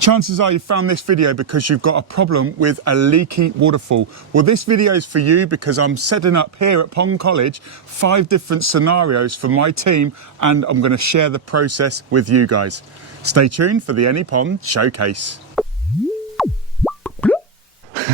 Chances are you found this video because you've got a problem with a leaky waterfall. Well, this video is for you because I'm setting up here at POND.college 5 different scenarios for my team, and I'm going to share the process with you guys. Stay tuned for the anypond showcase.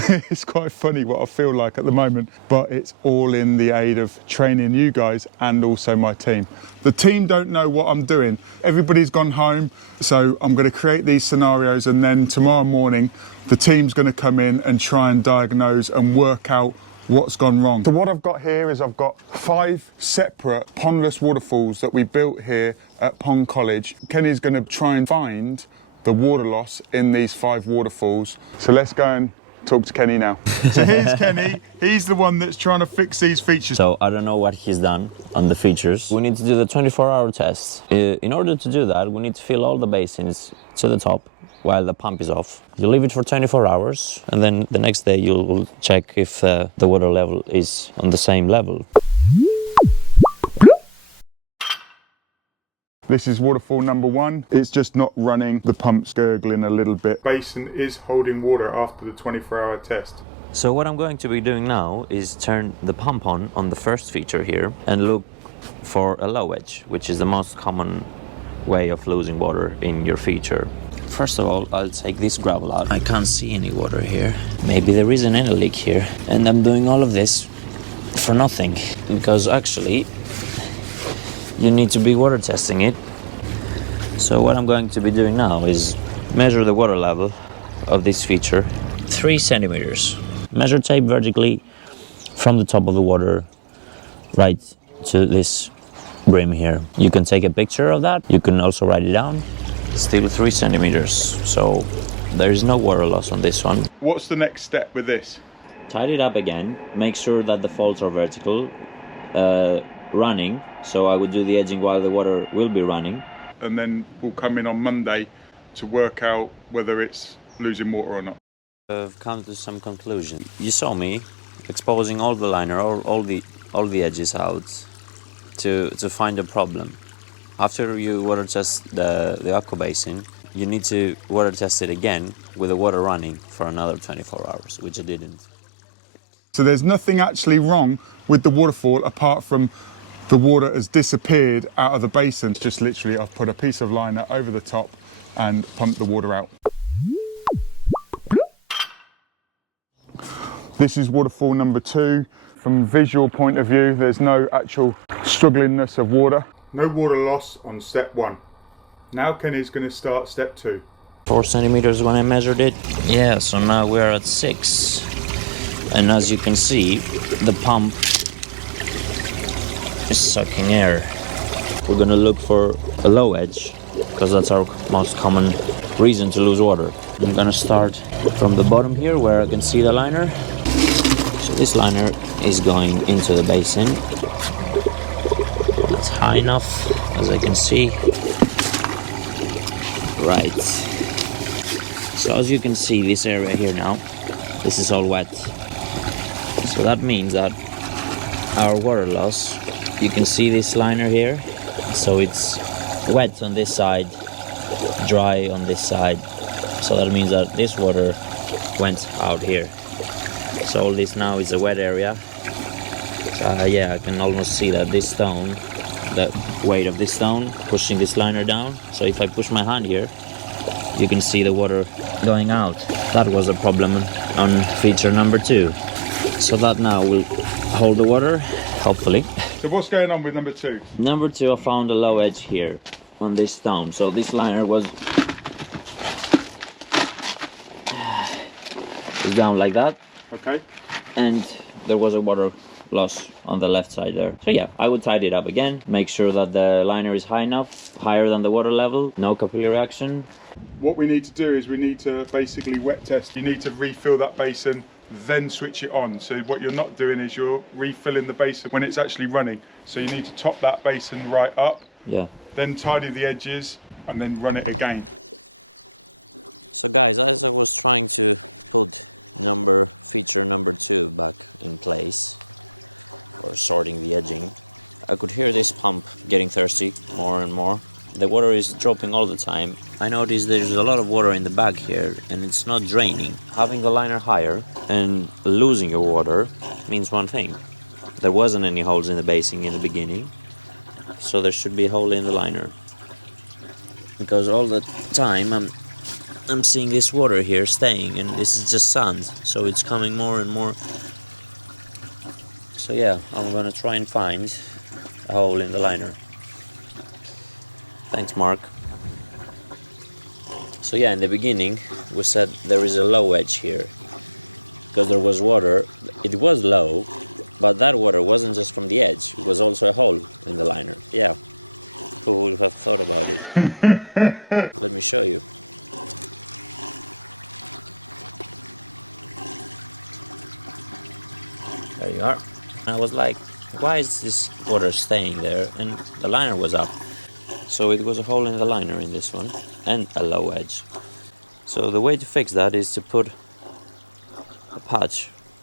It's quite funny what I feel like at the moment, but it's all in the aid of training you guys and also my team. The team don't know what I'm doing. Everybody's gone home, so I'm going to create these scenarios, and then tomorrow morning the team's going to come in and try and diagnose and work out what's gone wrong. So what I've got here is I've got 5 separate pondless waterfalls that we built here at POND.college. Kenny's going to try and find the water loss in these 5 waterfalls. So let's go and talk to Kenny now. So here's Kenny. He's the one that's trying to fix these features. So I don't know what he's done on the features. We need to do the 24-hour test. In order to do that, we need to fill all the basins to the top while the pump is off. You leave it for 24 hours, and then the next day you'll check if the water level is on the same level. This is waterfall number 1. It's just not running. The pump's gurgling a little bit. Basin is holding water after the 24-hour test. So what I'm going to be doing now is turn the pump on the first feature here and look for a low edge, which is the most common way of losing water in your feature. First of all, I'll take this gravel out. I can't see any water here. Maybe there isn't any leak here. And I'm doing all of this for nothing, because actually you need to be water testing it. So what I'm going to be doing now is measure the water level of this feature, 3 centimeters. Measure tape vertically from the top of the water right to this brim here. You can take a picture of that. You can also write it down. Still 3 centimeters. So there is no water loss on this one. What's the next step with this? Tidy it up again. Make sure that the faults are vertical. Running, so I would do the edging while the water will be running. And then we'll come in on Monday to work out whether it's losing water or not. I've come to some conclusion. You saw me exposing all the liner, all the edges out to find a problem. After you water test the aqua basin, you need to water test it again with the water running for another 24 hours, which I didn't. So there's nothing actually wrong with the waterfall apart from the water has disappeared out of the basin. Just literally, I've put a piece of liner over the top and pumped the water out. This is waterfall number 2. From a visual point of view, there's no actual strugglingness of water. No water loss on step 1. Now Kenny's going to start step 2. 4 centimeters when I measured it. Yeah, so now we're at 6. And as you can see, the pump is sucking air. We're gonna look for a low edge because that's our most common reason to lose water. I'm gonna start from the bottom here where I can see the liner. So this liner is going into the basin. It's high enough as I can see. Right. So as you can see, this area here now, this is all wet. So that means that our water loss, you can see this liner here, so it's wet on this side, dry on this side, so that means that this water went out here. So all this now is a wet area. So yeah, I can almost see that this stone, the weight of this stone pushing this liner down. So if I push my hand here, you can see the water going out. That was a problem on feature number 2. So that now will hold the water, hopefully. So what's going on with number 2? Number 2, I found a low edge here on this stone. So this liner was down like that. Okay. And there was a water loss on the left side there. So yeah, I would tidy it up again. Make sure that the liner is high enough, higher than the water level, no capillary action. What we need to do is we need to basically wet test. You need to refill that basin, then switch it on. So what you're not doing is you're refilling the basin when it's actually running. So you need to top that basin right up, then tidy the edges, and then run it again.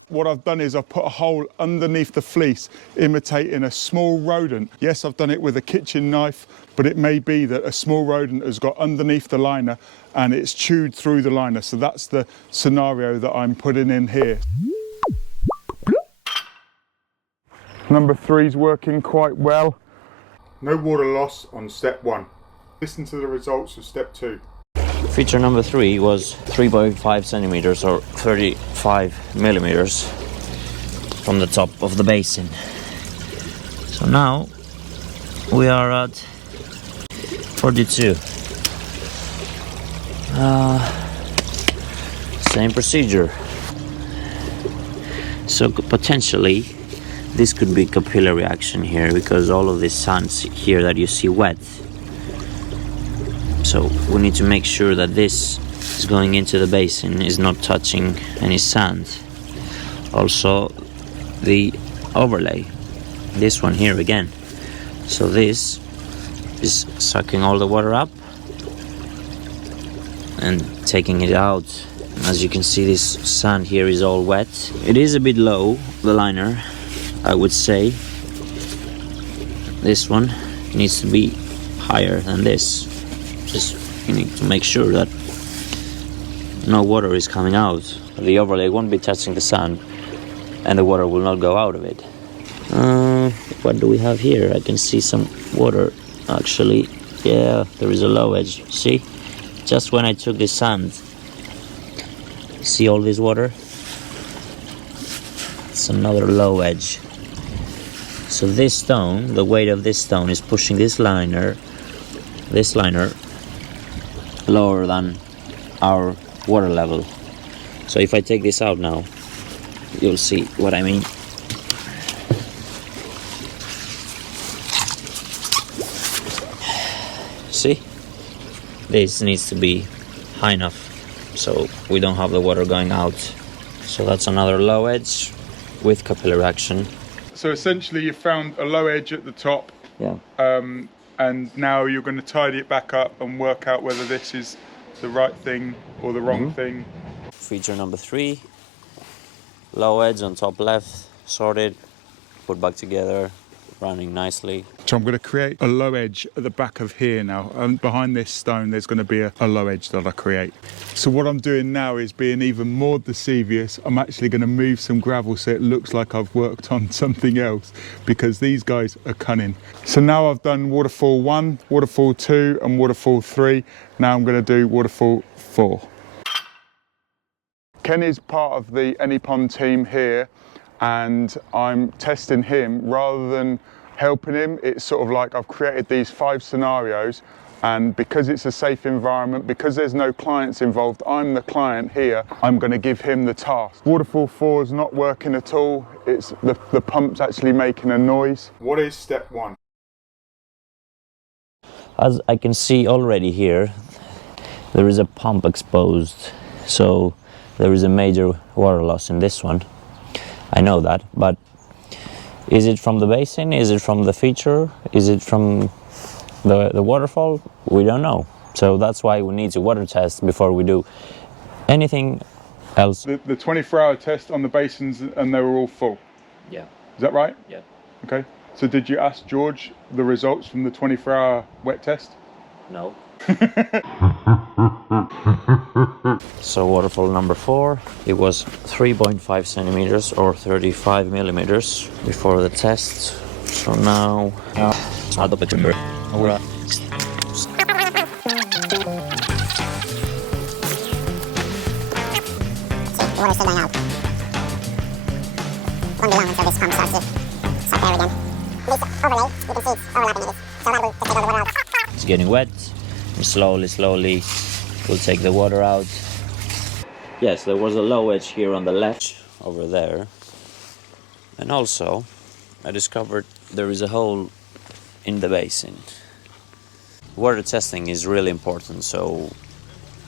What I've done is I've put a hole underneath the fleece, imitating a small rodent. Yes, I've done it with a kitchen knife, but it may be that a small rodent has got underneath the liner and it's chewed through the liner. So that's the scenario that I'm putting in here. Number 3 is working quite well. No water loss on step 1. Listen to the results of step 2. Feature number 3 was 3.5 centimeters or 35 millimeters from the top of the basin. So now we are at 42. Same procedure. So potentially this could be capillary action here, because all of these sands here that you see wet. So we need to make sure that this is going into the basin, is not touching any sand. Also the overlay, this one here again. So this is sucking all the water up and taking it out. As you can see, this sand here is all wet. It is a bit low, the liner, I would say. This one needs to be higher than this. Just you need to make sure that no water is coming out. The overlay won't be touching the sand and the water will not go out of it. What do we have here? I can see some water actually. Yeah, there is a low edge. See? Just when I took this sand, see all this water? It's another low edge. So this stone, the weight of this stone is pushing this liner lower than our water level. So if I take this out now, you'll see what I mean. See? This needs to be high enough so we don't have the water going out. So that's another low edge with capillary action. So essentially you found a low edge at the top. Yeah. And now you're going to tidy it back up and work out whether this is the right thing or the wrong thing. Feature number 3, low edge on top left, sorted, put back together, running nicely. So I'm going to create a low edge at the back of here now, and behind this stone there's going to be a low edge that I create. So what I'm doing now is being even more deceivious. I'm actually going to move some gravel so it looks like I've worked on something else, because these guys are cunning. So now I've done Waterfall 1, Waterfall 2 and Waterfall 3. Now I'm going to do Waterfall 4. Kenny's part of the anypond team here, and I'm testing him rather than helping him. It's sort of like I've created these 5 scenarios, and because it's a safe environment, because there's no clients involved, I'm the client here, I'm going to give him the task. Waterfall 4 is not working at all. It's the pump's actually making a noise. What is step 1? As I can see already here, there is a pump exposed, so there is a major water loss in this one. I know that, but is it from the basin? Is it from the feature? Is it from the waterfall? We don't know. So that's why we need to water test before we do anything else. The 24-hour test on the basins, and they were all full. Yeah. Is that right? Yeah. Okay. So did you ask George the results from the 24-hour wet test? No. So waterfall number 4, it was 3.5 centimeters or 35 millimeters before the test. So now add up the timber. Water's still going out. Won't be long until this pump starts to suck air again. This overlay, you can see it's overlapping it. So that will just take all the water out. It's getting wet. And slowly we'll take the water out. Yes, there was a low edge here on the left over there. And also I discovered there is a hole in the basin. Water testing is really important, so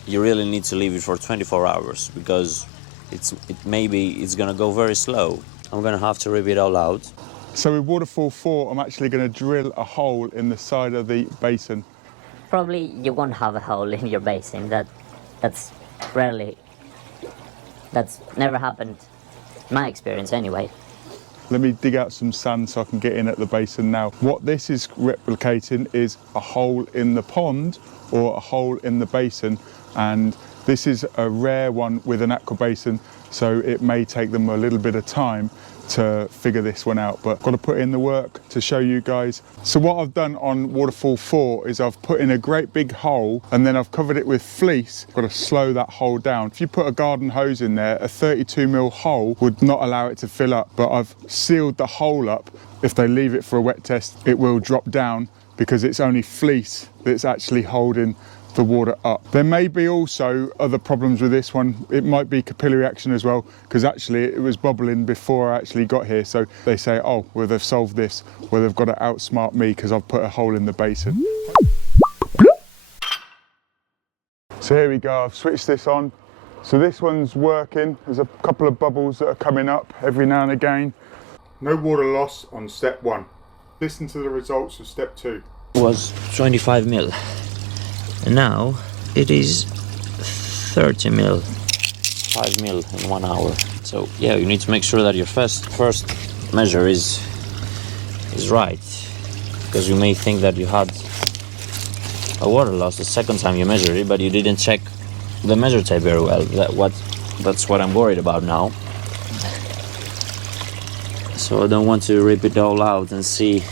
you really need to leave it for 24 hours because maybe it's gonna go very slow. I'm gonna have to rip it all out. So with Waterfall 4, I'm actually going to drill a hole in the side of the basin. Probably you won't have a hole in your basin. That's rarely That's never happened, in my experience anyway. Let me dig out some sand so I can get in at the basin now. What this is replicating is a hole in the pond or a hole in the basin, and this is a rare one with an aqua basin, so it may take them a little bit of time to figure this one out, but I've got to put in the work to show you guys. So what I've done on Waterfall 4 is I've put in a great big hole and then I've covered it with fleece. I've got to slow that hole down. If you put a garden hose in there, a 32mm hole would not allow it to fill up, but I've sealed the hole up. If they leave it for a wet test, it will drop down because it's only fleece that's actually holding the water up. There may be also other problems with this one. It might be capillary action as well, because actually it was bubbling before I actually got here. So they say, oh, well, they've solved this. Well, they've got to outsmart me because I've put a hole in the basin. So here we go, I've switched this on. So this one's working. There's a couple of bubbles that are coming up every now and again. No water loss on step 1. Listen to the results of step 2. It was 25mm. And now it is 30mm, 5mm in 1 hour. So yeah, you need to make sure that your first measure is right, because you may think that you had a water loss the second time you measured it, but you didn't check the measure tape very well. That's what I'm worried about now. So I don't want to rip it all out and see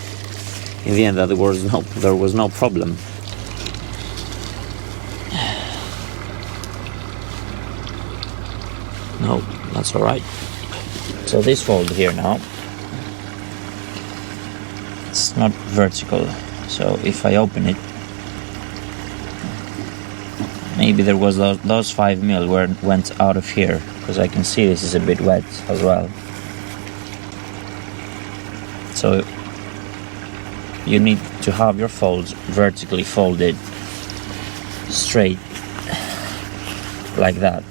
in the end that there was no problem. No, that's all right. So this fold here now, it's not vertical. So if I open it, maybe there was those 5mm where it went out of here, because I can see this is a bit wet as well. So you need to have your folds vertically folded straight like that.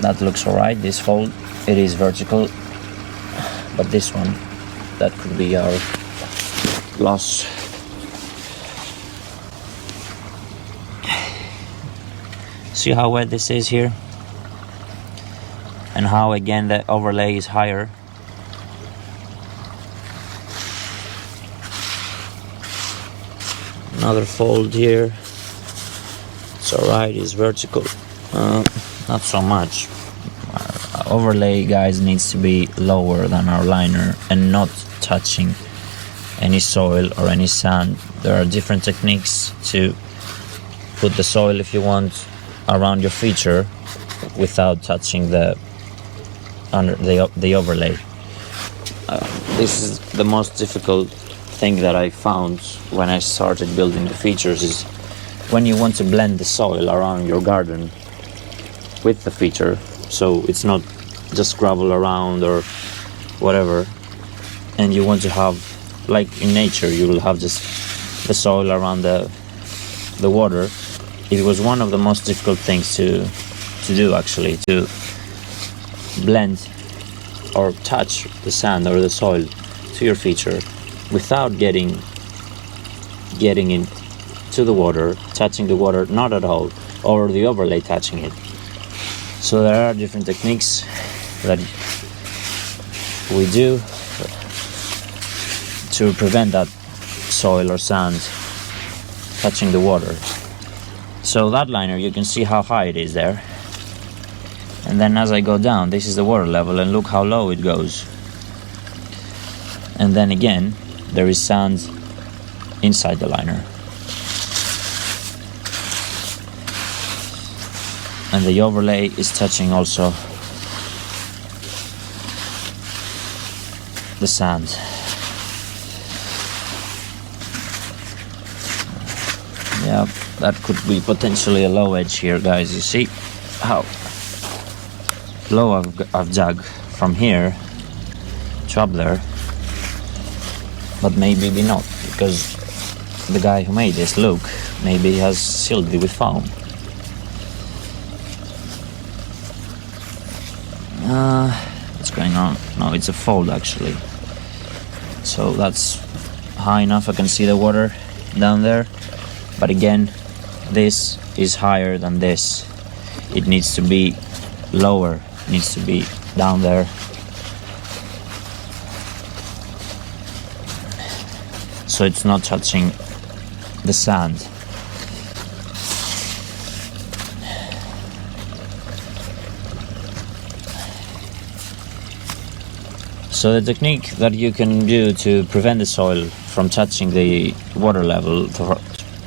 That looks alright. This fold, it is vertical, but this one, that could be our loss. See how wet this is here? And how again the overlay is higher. Another fold here. It's alright, it's vertical. Not so much. Our overlay, guys, needs to be lower than our liner and not touching any soil or any sand. There are different techniques to put the soil, if you want, around your feature without touching the overlay. This is the most difficult thing that I found when I started building the features, is when you want to blend the soil around your garden with the feature, so it's not just gravel around or whatever, and you want to have, like in nature, you will have just the soil around the water. It was one of the most difficult things to do, actually, to blend or touch the sand or the soil to your feature without getting into the water, touching the water, not at all, or the overlay touching it. So there are different techniques that we do to prevent that soil or sand touching the water. So that liner, you can see how high it is there. And then as I go down, this is the water level, and look how low it goes. And then again, there is sand inside the liner. And the overlay is touching also the sand. Yeah, that could be potentially a low edge here, guys. You see how low I've dug from here to up there, but maybe not, because the guy who made this, look, maybe he has sealed it with foam. What's going on? No, it's a fold actually. So that's high enough, I can see the water down there. But again, this is higher than this. It needs to be lower needs to be down there. So it's not touching the sand. So the technique that you can do to prevent the soil from touching the water level,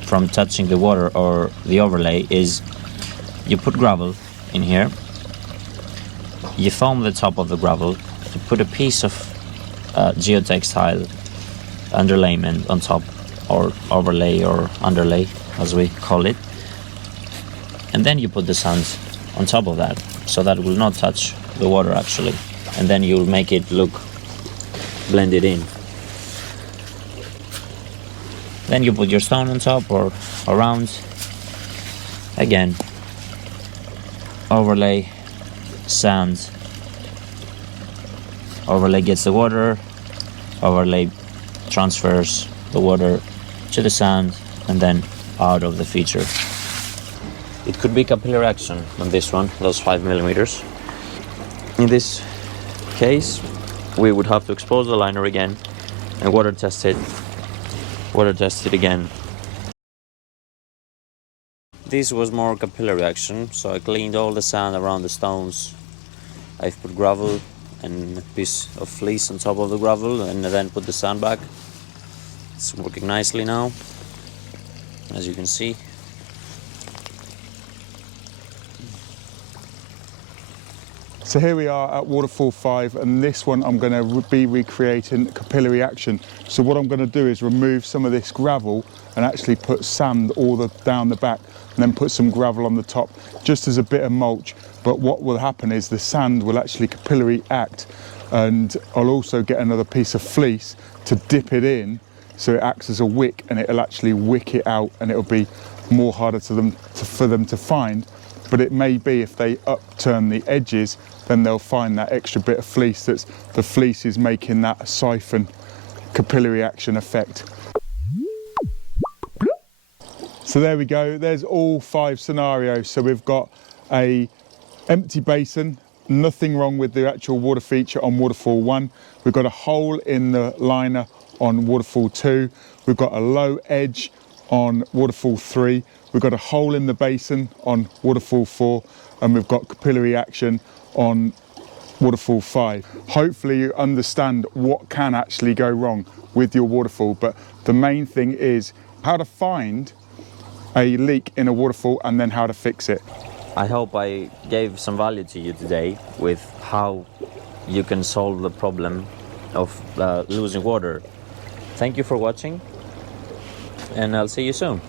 from touching the water or the overlay, is you put gravel in here, you foam the top of the gravel, you put a piece of geotextile underlayment on top, or overlay or underlay as we call it, and then you put the sand on top of that, so that it will not touch the water actually, and then you'll make it look blended in. Then you put your stone on top or around. Again, overlay, sand, overlay gets the water, overlay transfers the water to the sand and then out of the feature. It could be capillary action on this one, those 5 millimeters. In this case, we would have to expose the liner again and water test it again. This was more capillary action, so I cleaned all the sand around the stones. I've put gravel and a piece of fleece on top of the gravel and then put the sand back. It's working nicely now, as you can see. So here we are at Waterfall 5, and this one I'm going to be recreating capillary action. So what I'm going to do is remove some of this gravel and actually put sand all down the back, and then put some gravel on the top just as a bit of mulch. But what will happen is the sand will actually capillary act, and I'll also get another piece of fleece to dip it in so it acts as a wick, and it'll actually wick it out, and it'll be more harder for them to find. But it may be if they upturn the edges, then they'll find that extra bit of fleece. The fleece is making that siphon capillary action effect. So there we go, there's all 5 scenarios. So we've got a empty basin, nothing wrong with the actual water feature on Waterfall 1. We've got a hole in the liner on Waterfall 2. We've got a low edge on Waterfall 3. We've got a hole in the basin on Waterfall 4, and we've got capillary action on Waterfall 5. Hopefully you understand what can actually go wrong with your waterfall, but the main thing is how to find a leak in a waterfall and then how to fix it. I hope I gave some value to you today with how you can solve the problem of losing water. Thank you for watching, and I'll see you soon.